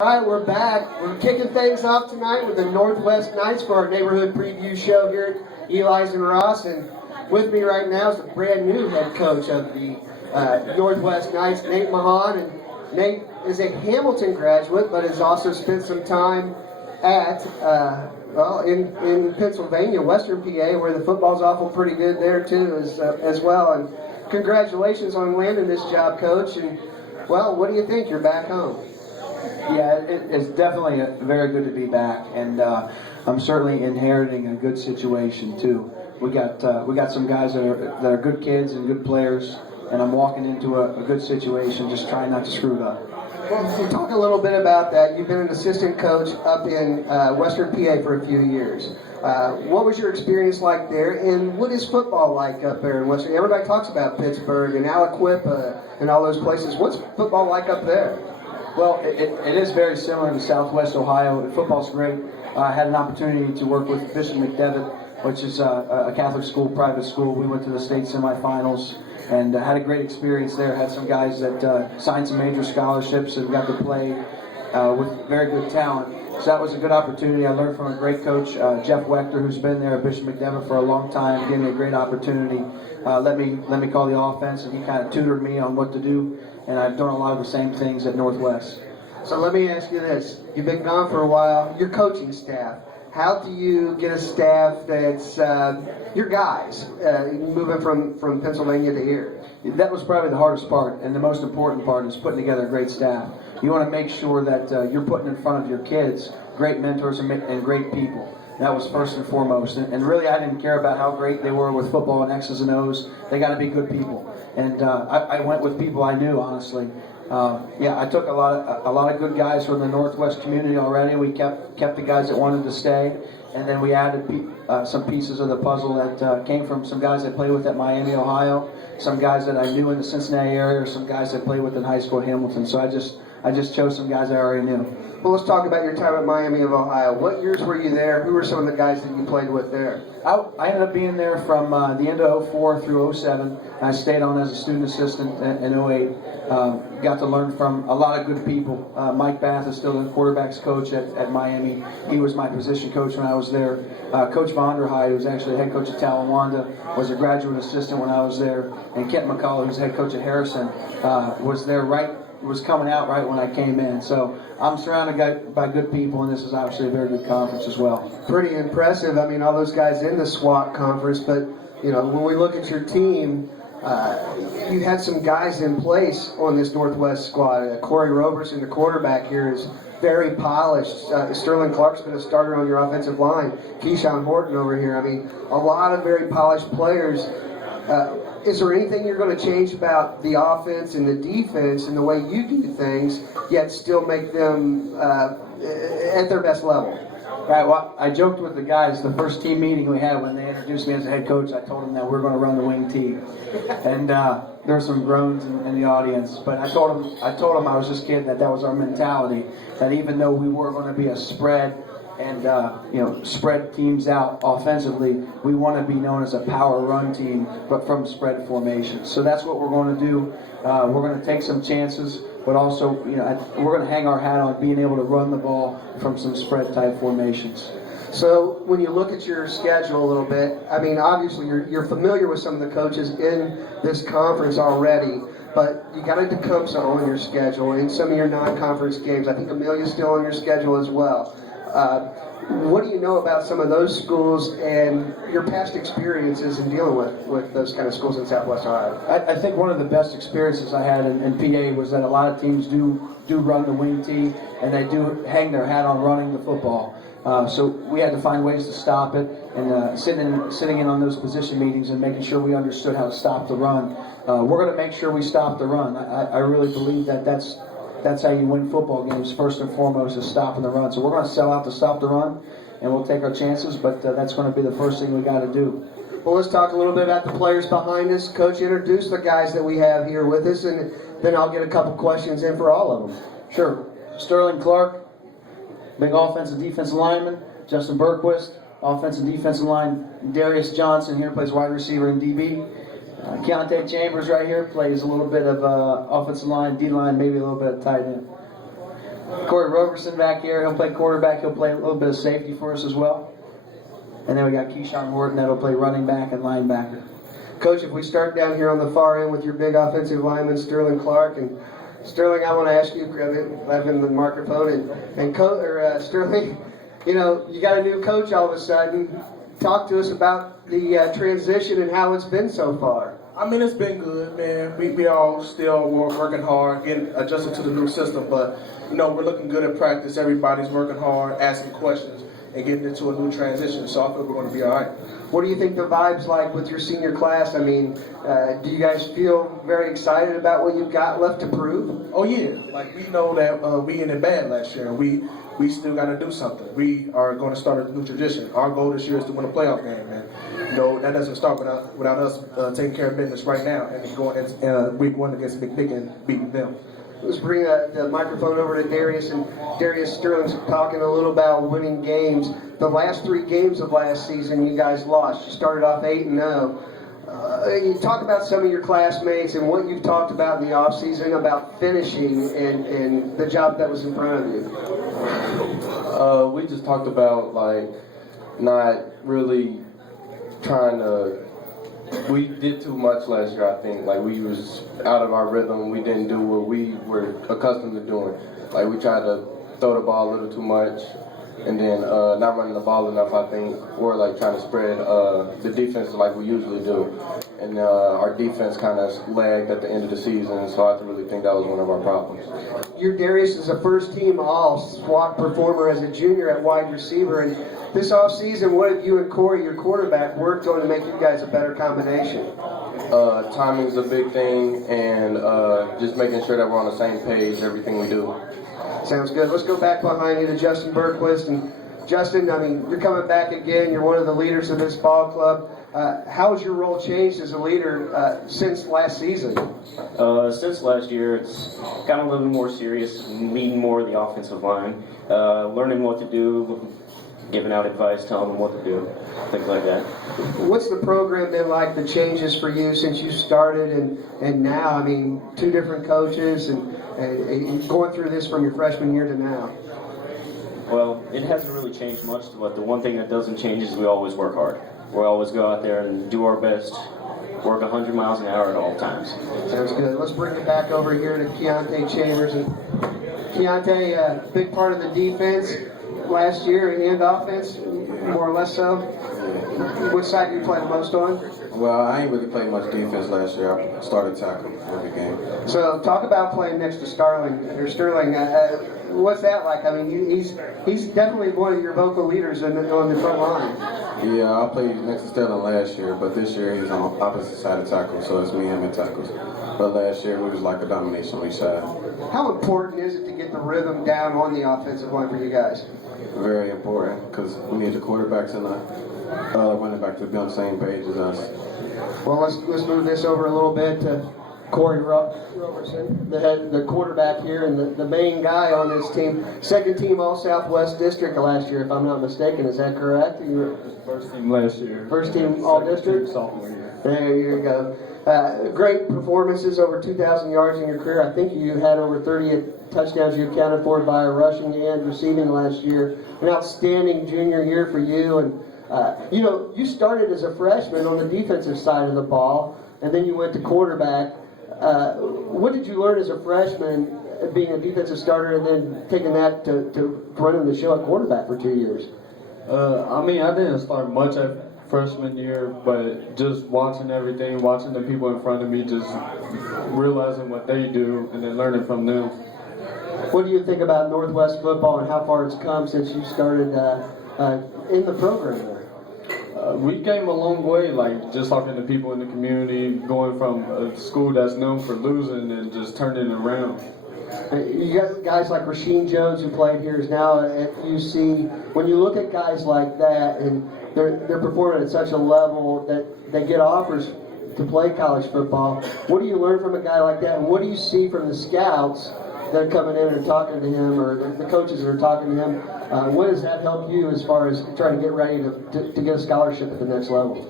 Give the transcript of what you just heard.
All right, we're back. We're kicking things off tonight with the Northwest Knights for our neighborhood preview show here at Eli's and Ross. And with me right now is the brand new head coach of the Northwest Knights, Nathan Mahon. And Nate is a Hamilton graduate, but has also spent some time at, in Pennsylvania, Western PA, where the football's awful pretty good there too as well. And congratulations on landing this job, Coach. And, well, what do you think? You're back home. Yeah, it's definitely very good to be back, and I'm certainly inheriting a good situation too. We got some guys that are good kids and good players, and I'm walking into a good situation, just trying not to screw it up. Well, talk a little bit about that. You've been an assistant coach up in Western PA for a few years. What was your experience like there, and what is football like up there in Western? Everybody talks about Pittsburgh and Aliquippa and all those places. What's football like up there? Well, it is very similar to Southwest Ohio. Football's great. I had an opportunity to work with Bishop McDevitt, which is a Catholic school, private school. We went to the state semifinals and had a great experience there. Had some guys that signed some major scholarships and got to play with very good talent. So that was a good opportunity. I learned from a great coach, Jeff Wechter, who's been there at Bishop McDevitt for a long time. Gave me a great opportunity. Let me call the offense, and he kind of tutored me on what to do. And I've done a lot of the same things at Northwest. So let me ask you this. You've been gone for a while. Your coaching staff. How do you get a staff that's your guys moving from Pennsylvania to here? That was probably the hardest part, and the most important part is putting together a great staff. You want to make sure that you're putting in front of your kids great mentors and great people. That was first and foremost. And really, I didn't care about how great they were with football and X's and O's. They got to be good people. And I went with people I knew, honestly. I took a lot of good guys from the Northwest community already. We kept the guys that wanted to stay, and then we added some pieces of the puzzle that came from some guys I played with at Miami, Ohio, some guys that I knew in the Cincinnati area, or some guys I played with in high school at Hamilton. So I just chose some guys I already knew. Well, let's talk about your time at Miami of Ohio. What years were you there? Who were some of the guys that you played with there? I ended up being there from the end of 04 through 07. I stayed on as a student assistant in 08. Got to learn from a lot of good people. Mike Bath is still the quarterback's coach at Miami. He was my position coach when I was there. Coach Vonderheide, who was actually head coach at Talawanda, was a graduate assistant when I was there. And Kent McCullough, who's head coach at Harrison, was coming out right when I came in. So I'm surrounded by good people, and this is obviously a very good conference as well. Pretty impressive. I mean, all those guys in the SWAT conference, but you know, when we look at your team, you had some guys in place on this Northwest squad. Corey Roberson, the quarterback here, is very polished. Sterling Clark's been a starter on your offensive line. Keyshawn Horton over here. I mean, a lot of very polished players. Is there anything you're going to change about the offense and the defense and the way you do things, yet still make them at their best level? Right. Well, I joked with the guys the first team meeting we had when they introduced me as a head coach. I told them that we're going to run the wing T, and there were some groans in the audience. But I told them I was just kidding, that was our mentality. That even though we were going to be a spread and spread teams out offensively, we want to be known as a power run team, but from spread formation. So that's what we're going to do. We're going to take some chances, but also we're going to hang our hat on being able to run the ball from some spread type formations. So when you look at your schedule a little bit, I mean, obviously you're familiar with some of the coaches in this conference already, but you got a Tecumseh on your schedule in some of your non-conference games. I think Amelia's still on your schedule as well. What do you know about some of those schools and your past experiences in dealing with those kind of schools in Southwest Ohio? I think one of the best experiences I had in PA was that a lot of teams do run the wing T, and they do hang their hat on running the football. So we had to find ways to stop it, and sitting in on those position meetings and making sure we understood how to stop the run. We're going to make sure we stop the run. I really believe that's how you win football games, first and foremost, is stopping the run. So we're going to sell out to stop the run, and we'll take our chances, but that's going to be the first thing we got to do. Well, let's talk a little bit about the players behind us. Coach, introduce the guys that we have here with us, and then I'll get a couple questions in for all of them. Sure. Sterling Clark, big offensive defensive lineman. Justin Berquist, offensive defensive line. Darius Johnson here plays wide receiver and DB. Keontae Chambers right here plays a little bit of offensive line, D-line, maybe a little bit of tight end. Corey Roberson back here. He'll play quarterback. He'll play a little bit of safety for us as well. And then we got Keyshawn Horton that'll play running back and linebacker. Coach, if we start down here on the far end with your big offensive lineman, Sterling Clark, and Sterling, I want to ask you, having the microphone, Sterling, you know, you got a new coach all of a sudden. Talk to us about the transition and how it's been so far. I mean, it's been good, man. We all still working hard, getting adjusted to the new system, but, you know, we're looking good at practice. Everybody's working hard, asking questions, and getting into a new transition, so I feel we're going to be all right. What do you think the vibe's like with your senior class? I mean, do you guys feel very excited about what you've got left to prove? Oh, yeah. Like, we know that we ended bad last year, and we still got to do something. We are going to start a new tradition. Our goal this year is to win a playoff game, man. You know, that doesn't start without us taking care of business right now and going in week 1 against Big and beating them. Let's bring the microphone over to Darius, and Darius Sterling's talking a little about winning games. The last 3 games of last season, you guys lost. You started off 8-0. You talk about some of your classmates and what you've talked about in the offseason about finishing and the job that was in front of you. We just talked about, like, not really trying to. We did too much last year, I think. Like, we was out of our rhythm. We didn't do what we were accustomed to doing. Like, we tried to throw the ball a little too much, and then not running the ball enough, I think, or like trying to spread the defense like we usually do. And our defense kind of lagged at the end of the season, so I really think that was one of our problems. Your Darius is a first-team all-SWAT performer as a junior at wide receiver, and this offseason, what have you and Corey, your quarterback, worked on to make you guys a better combination? Timing's a big thing, and just making sure that we're on the same page, everything we do. Sounds good. Let's go back behind you to Justin Berquist. And Justin, I mean, you're coming back again. You're one of the leaders of this ball club. How has your role changed as a leader since last season? Since last year, it's gotten a little more serious, leading more of the offensive line, learning what to do, giving out advice, telling them what to do, things like that. What's the program been like, the changes for you since you started and now? I mean, 2 different coaches and going through this from your freshman year to now. Well, it hasn't really changed much, but the one thing that doesn't change is we always work hard. We always go out there and do our best, work 100 miles an hour at all times. Sounds good. Let's bring it back over here to Keontae Chambers. And Keontae, big part of the defense last year and offense, more or less so. Which side do you play the most on? Well, I ain't really played much defense last year. I started tackling every game. So talk about playing next to Sterling. What's that like? I mean, he's definitely one of your vocal leaders on the front line. Yeah, I played next to Sterling last year, but this year he's on the opposite side of tackle, so it's me and him in tackles. But last year we was like a domination on each side. How important is it to get the rhythm down on the offensive line for you guys? Very important, because we need the quarterbacks and the running back to be on the same page as us. Well, let's move this over a little bit to Corey Roberson, the quarterback here, and the main guy on this team. Second team All-Southwest District last year, if I'm not mistaken. Is that correct? You were First team last year. First team All-District? Sophomore year. There you go. Great performances, over 2,000 yards in your career. I think you had over 30 touchdowns you accounted for via rushing and receiving last year. An outstanding junior year for you. And you know, you started as a freshman on the defensive side of the ball, and then you went to quarterback. What did you learn as a freshman, being a defensive starter, and then taking that to running the show at quarterback for 2 years? I mean, I didn't start much at freshman year, but just watching everything, watching the people in front of me, just realizing what they do, and then learning from them. What do you think about Northwest football and how far it's come since you started in the program there? We came a long way, like just talking to people in the community, going from a school that's known for losing and just turning it around. You got guys like Rasheem Jones, who played here, is now at UC. When you look at guys like that, and they're performing at such a level that they get offers to play college football, what do you learn from a guy like that? And what do you see from the scouts that are coming in and talking to him, or the coaches that are talking to him? What does that help you as far as trying to get ready to get a scholarship at the next level?